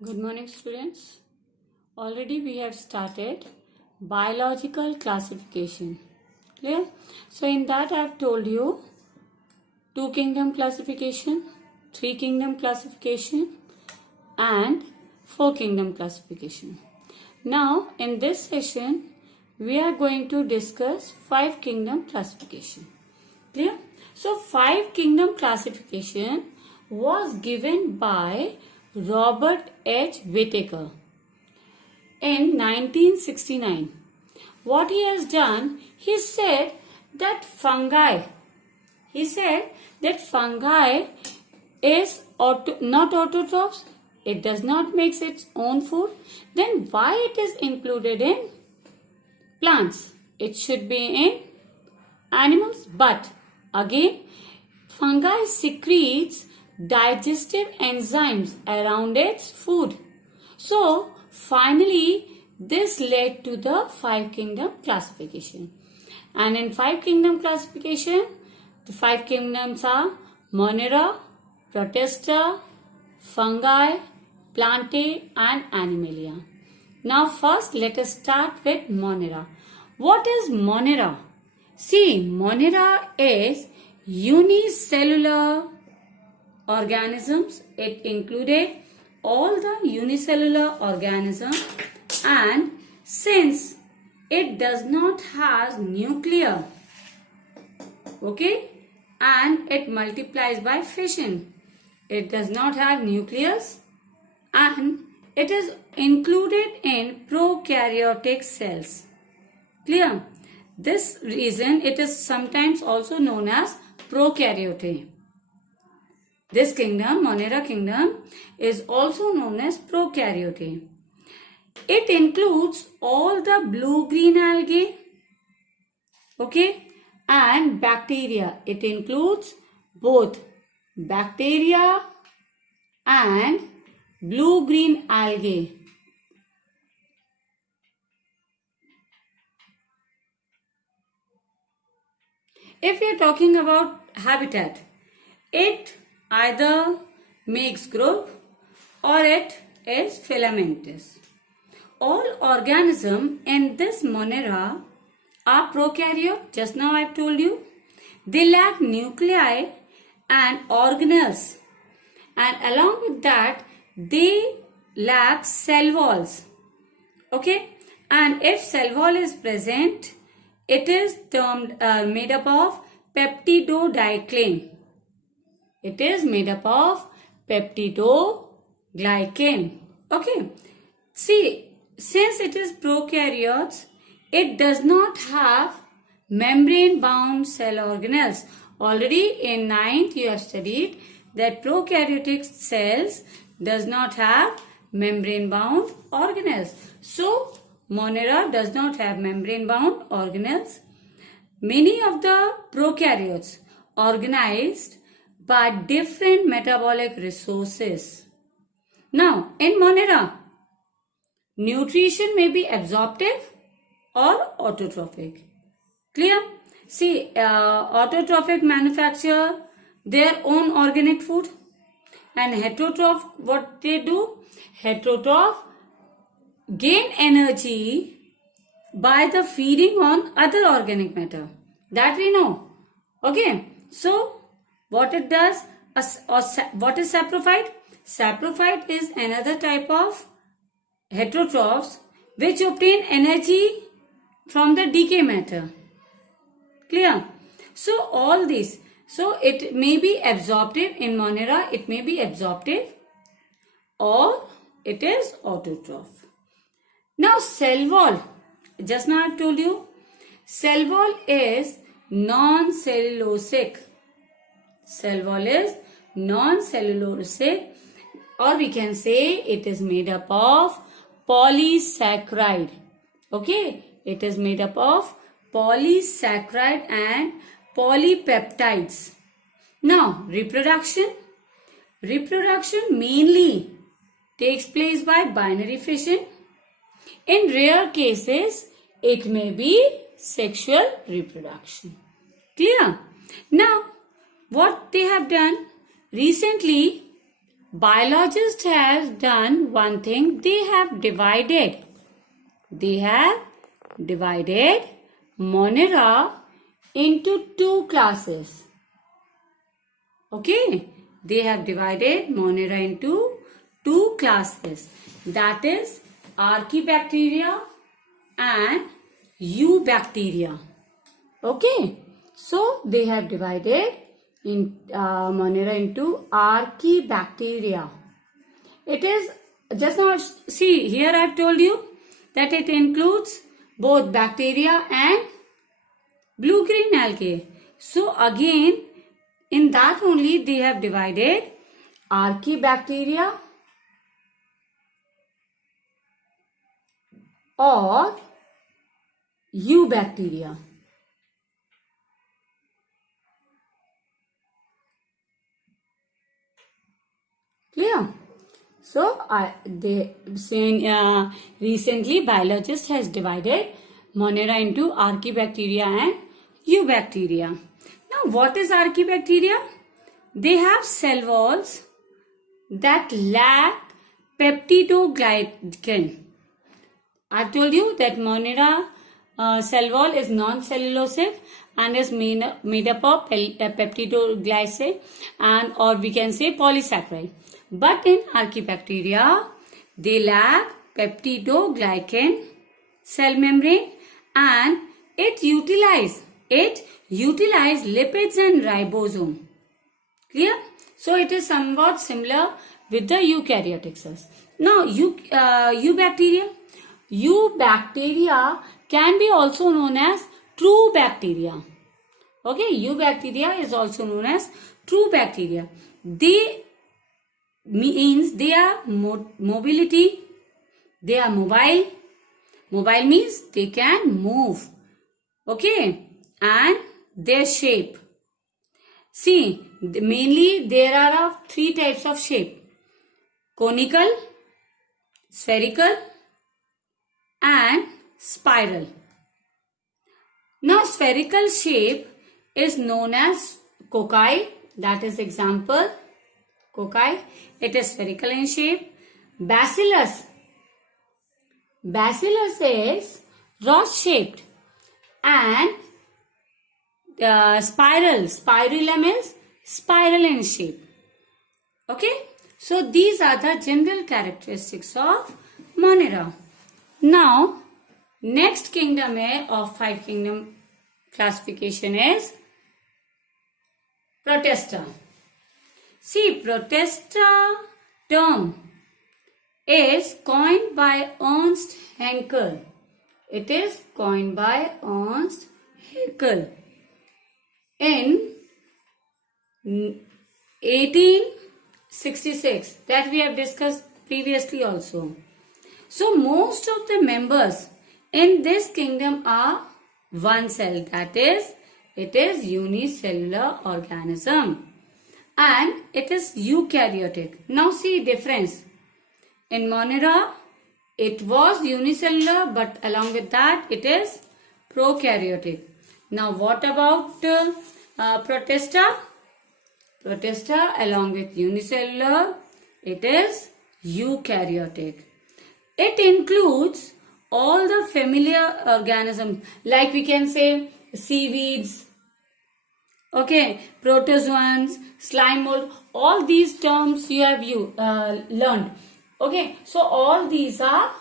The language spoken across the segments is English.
Good morning, students. Already we have started biological classification. Clear? So in that I have told you 2 kingdom classification, 3 kingdom classification and 4 kingdom classification. Now in this session we are going to discuss 5 kingdom classification. Clear? So 5 kingdom classification was given by Robert H. Whittaker in 1969. What he has done, he said that fungi is not autotrophs, it does not make its own food, then why it is included in plants? It should be in animals, but again fungi secretes digestive enzymes around its food. So finally this led to the 5 kingdom classification. And in 5 kingdom classification, the 5 kingdoms are Monera, Protista, fungi, Plantae and Animalia. Now first let us start with Monera. What is Monera? See, Monera is unicellular organisms. It included all the unicellular organisms, and since it does not have nucleus, okay, and it multiplies by fission. It does not have nucleus and it is included in prokaryotic cells. Clear? This reason it is sometimes also known as prokaryote. This kingdom, Monera kingdom, is also known as prokaryote. It includes all the blue-green algae, okay, and bacteria. It includes both bacteria and blue-green algae. If we are talking about habitat, it either makes group or it is filamentous. All organisms in this Monera are prokaryote. Just now I have told you. They lack nuclei and organelles, and along with that they lack cell walls. Okay, and if cell wall is present, it is termed made up of peptidoglycan. It is made up of peptidoglycan. Okay. See, since it is prokaryotes, it does not have membrane-bound cell organelles. Already in 9th you have studied that prokaryotic cells does not have membrane-bound organelles. So, Monera does not have membrane-bound organelles. Many of the prokaryotes organized by different metabolic resources. Now, in Monera, nutrition may be absorptive or autotrophic. Clear? See, autotrophic manufacture their own organic food, and heterotroph, what they do? Heterotroph gain energy by the feeding on other organic matter. That we know. Okay. So, what it does, what is saprophyte? Saprophyte is another type of heterotrophs which obtain energy from the decay matter. Clear? So all these, so it may be absorptive in Monera, it may be absorptive or it is autotroph. Now cell wall, just now I have told you, cell wall is non-cellulosic. Cell wall is non-cellulosic, or we can say it is made up of polysaccharide. Okay, it is made up of polysaccharide and polypeptides. Now, reproduction mainly takes place by binary fission. In rare cases, it may be sexual reproduction. Clear? Now, what they have done recently, biologist has done one thing. They have divided Monera into two classes. Okay, they have divided Monera into two classes. That is Archaebacteria and Eubacteria. Okay, so they have divided Monera into Archaebacteria. It is just now, see here I have told you that it includes both bacteria and blue-green algae. So again, in that only they have divided Archaebacteria or Eubacteria. Clear? So recently biologist has divided Monera into Archaebacteria and Eubacteria. Now what is Archaebacteria? They have cell walls that lack peptidoglycan. I told you that Monera cell wall is non-cellulosic and is made up of peptidoglycan and or we can say polysaccharide. But in Archaebacteria, they lack peptidoglycan cell membrane and it utilize lipids and ribosome. Clear? So it is somewhat similar with the eukaryotic cells. Now Eubacteria can be also known as true bacteria. Okay, Eubacteria is also known as true bacteria. They means they are mobility. They are mobile. Mobile means they can move. Okay, and their shape. See, mainly there are three types of shape: conical, spherical, and spiral. Now, spherical shape is known as cocci. That is example. Cocci. It is spherical in shape. Bacillus is rod shaped. And spirillum is spiral in shape. Okay. So these are the general characteristics of Monera. Now, next kingdom of five kingdom classification is Protista. See, Protista term is coined by Ernst Haeckel. It is coined by Ernst Haeckel in 1866 that we have discussed previously also. So most of the members in this kingdom are one cell, that is, it is unicellular organism and it is eukaryotic. Now see difference. In Monera, it was unicellular, but along with that, it is prokaryotic. Now what about Protista? Protista along with unicellular, it is eukaryotic. It includes all the familiar organisms, like we can say seaweeds, okay, protozoans, slime mold, all these terms you have learned. Okay, so all these are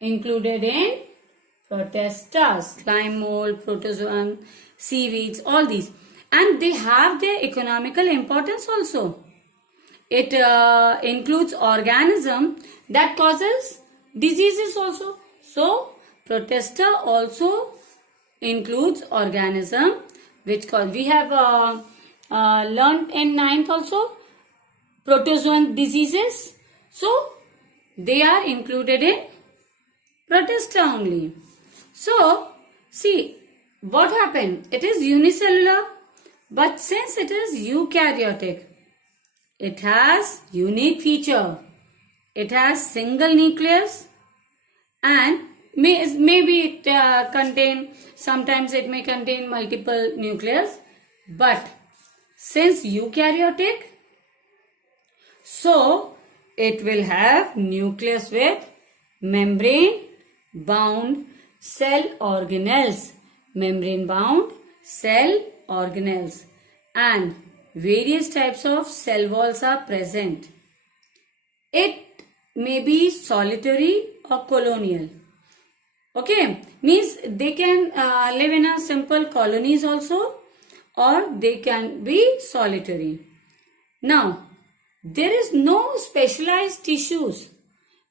included in Protista: slime mold, protozoan, seaweeds, all these. And they have their economical importance also. It includes organism that causes diseases also. So, Protista also includes organism which cause. We have learned in 9th also protozoan diseases. So, they are included in Protista only. So, see what happened. It is unicellular, but since it is eukaryotic, it has unique feature. It has single nucleus and maybe it sometimes it may contain multiple nucleus, but since eukaryotic, So, it will have nucleus with membrane bound cell organelles. Membrane bound cell organelles. And various types of cell walls are present. It may be solitary or colonial. Okay, means they can live in a simple colonies also, or they can be solitary. Now, there is no specialized tissues.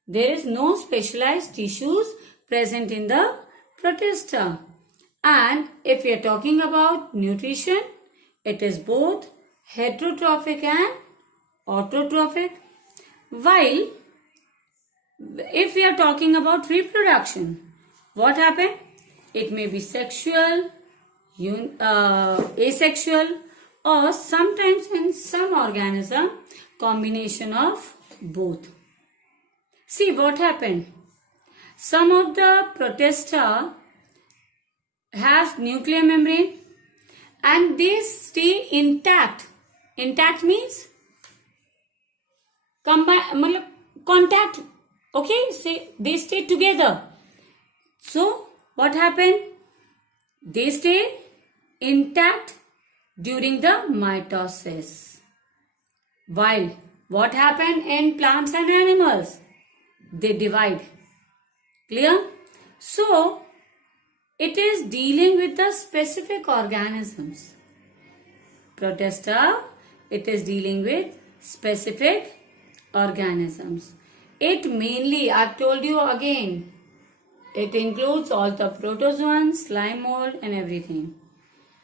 There is no specialized tissues present in the protista. And if we are talking about nutrition, it is both heterotrophic and autotrophic. While if we are talking about reproduction, what happened? It may be sexual, asexual, or sometimes in some organism, combination of both. See what happened. Some of the protista have nuclear membrane and they stay intact. Intact means contact. Okay, say they stay together. So what happened? They stay intact during the mitosis. While what happened in plants and animals? They divide. Clear? So it is dealing with the specific organisms. Protista, it is dealing with specific organisms. It mainly, I've told you again, it includes all the protozoans, slime mold and everything.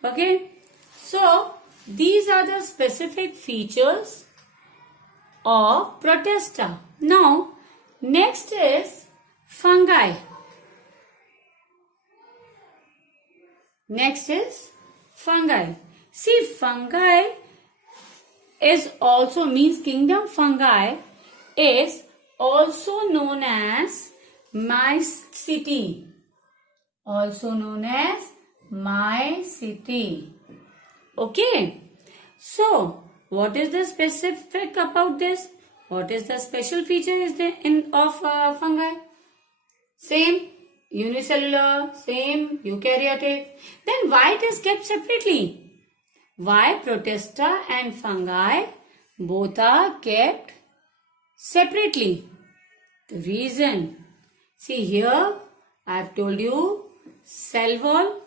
Okay. So, these are the specific features of protista. Now, next is fungi. Next is fungi. See, fungi is also means kingdom fungi is also known as mycete. Also known as mycete. Okay. So, what is the specific about this? What is the special feature is there of fungi? Same unicellular, same eukaryotic. Then why it is kept separately? Why protista and fungi both are kept separately? The reason, see here I have told you cell wall.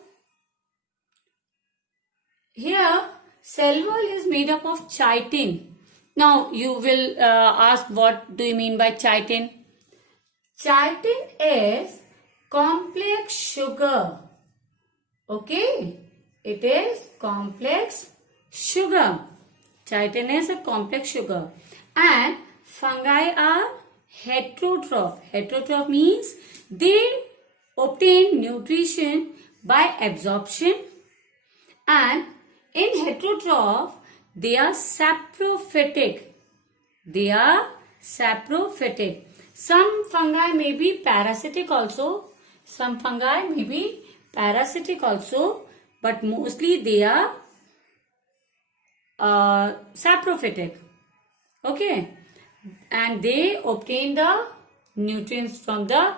Here cell wall is made up of chitin. Now you will ask what do you mean by chitin? Chitin is complex sugar. Okay, it is complex sugar. Chitin is a complex sugar. And fungi are heterotroph. Heterotroph means they obtain nutrition by absorption, and in heterotroph they are saprophytic. They are saprophytic. Some fungi may be parasitic also. Some fungi may be parasitic also, but mostly they are saprophytic. Okay, and they obtain the nutrients from the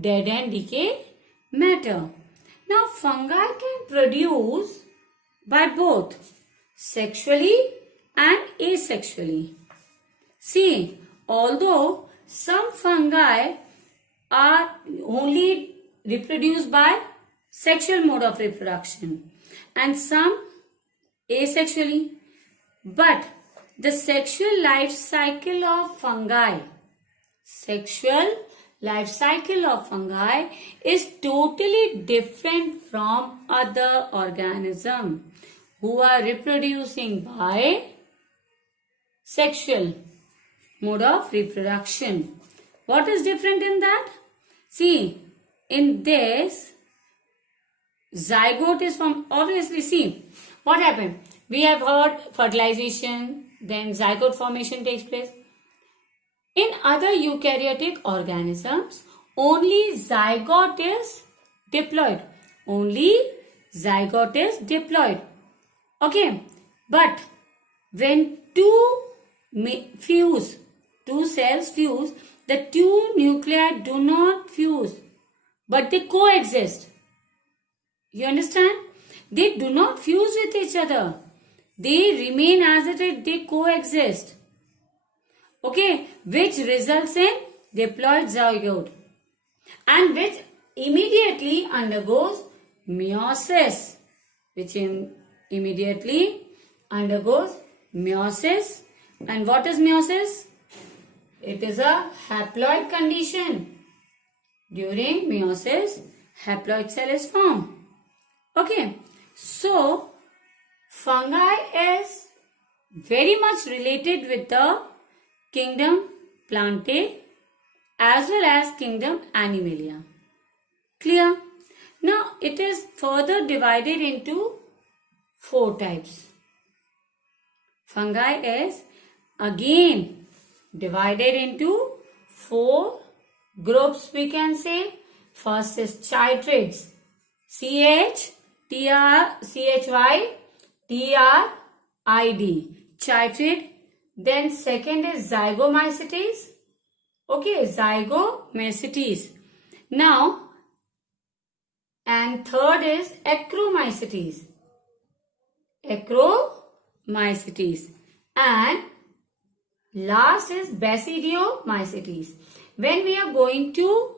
dead and decay matter. Now fungi can produce by both sexually and asexually. See, although some fungi are only reproduced by sexual mode of reproduction and some asexually, but the sexual life cycle of fungi is totally different from other organisms who are reproducing by sexual mode of reproduction. What is different in that? See, in this, zygote is from, obviously, see, what happened? We have heard fertilization, then zygote formation takes place. In other eukaryotic organisms, only zygote is diploid. Only zygote is diploid. Okay, but when two fuse. Two cells fuse. The two nuclei do not fuse, but they coexist. You understand? They do not fuse with each other. They remain as it is, they coexist. Okay, which results in diploid zygote and which immediately undergoes meiosis. Immediately undergoes meiosis. And what is meiosis? It is a haploid condition. During meiosis, haploid cell is formed. Okay, so fungi is very much related with the kingdom Plantae as well as kingdom Animalia. Clear? Now it is further divided into 4 types. Fungi is again divided into 4 groups, we can say. First is chytrids. CHYTRID. Chytrid. Then second is zygomycetes. Okay, zygomycetes. Now, and third is acromycetes. Acromycetes. And last is basidiomycetes. When we are going to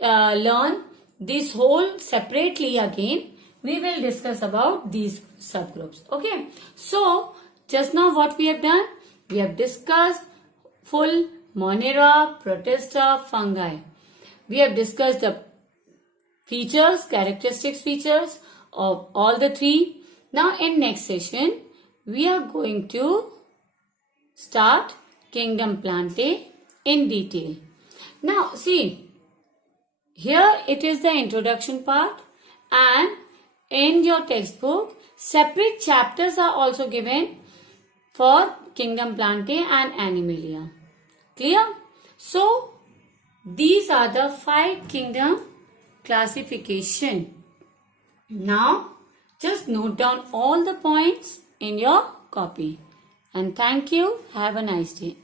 learn this whole separately again, we will discuss about these subgroups. Okay. So, just now what we have done? We have discussed full Monera, Protista, fungi. We have discussed the features, characteristics features of all the 3. Now in next session, we are going to start kingdom Plantae in detail. Now see, here it is the introduction part, and in your textbook, separate chapters are also given for kingdom Plantae and Animalia. Clear? So, these are the 5 kingdom classification. Now, just note down all the points in your copy. And thank you. Have a nice day.